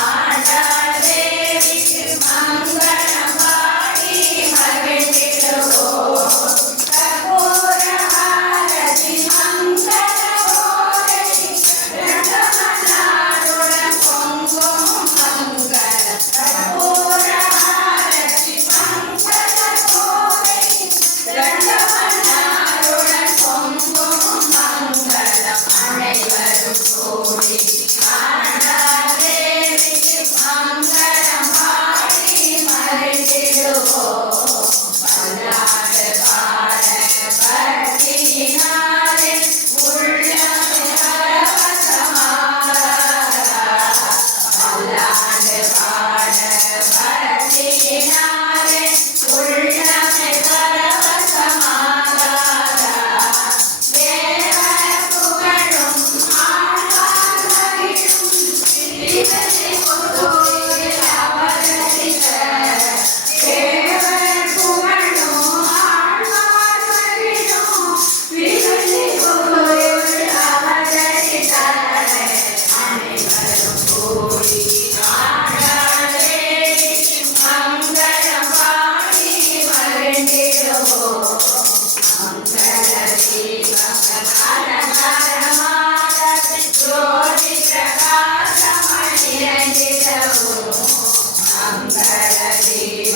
ఆట മംഗള ജീവ